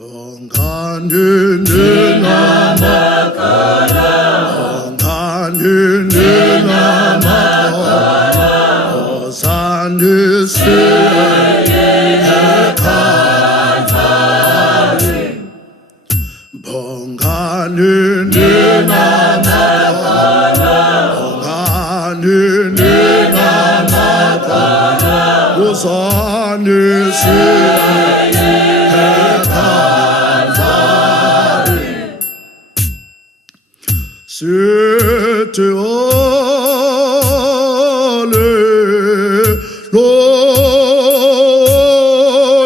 Bongani namakara, bongani namakara, osani siye Kalvari. Bongani namakara, bongani namakara, osani siye C'était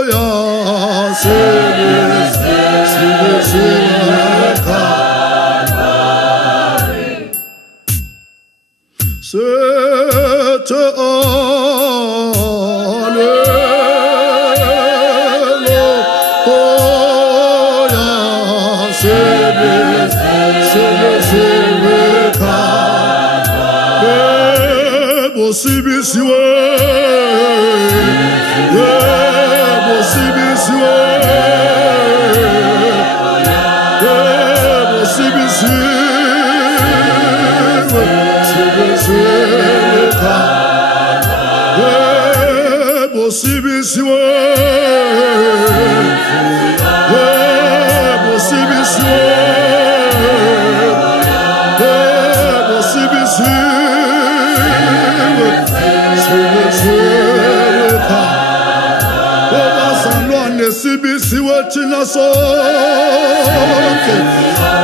Alléluia, c'est Calvari. C'était Alléluia, Bosibisiwe, bosibisiwe, bosibisiwe, Sibisiwe china soke,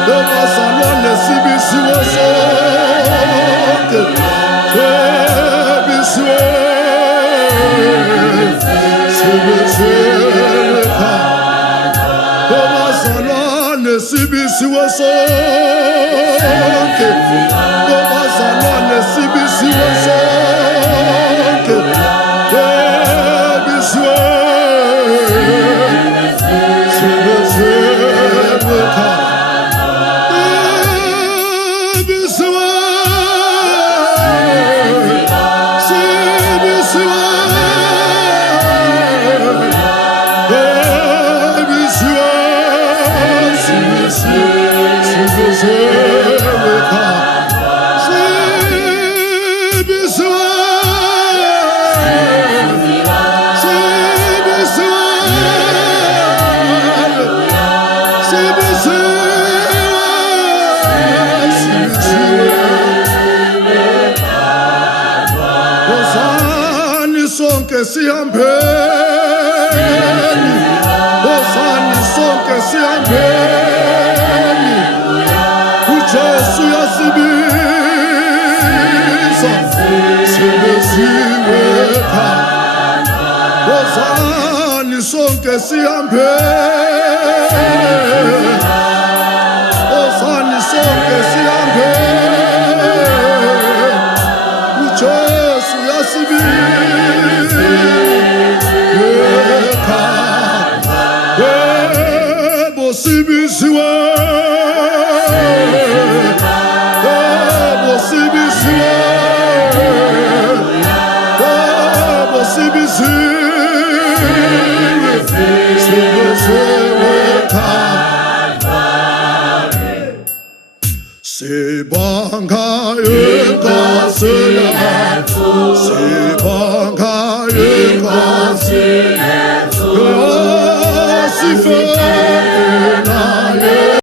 Baba salone sibisiwe soke, sibisiwe ka, Baba salone sibisiwe soke, Baba salone sibisiwe soke, Siambeni, Osani sonke siambeni, Ujesu ya sibisa, sibisiwe ka. Osani sonke siambeni, Osani sonke siambeni, Ujesu ya sibisa. Bosibisi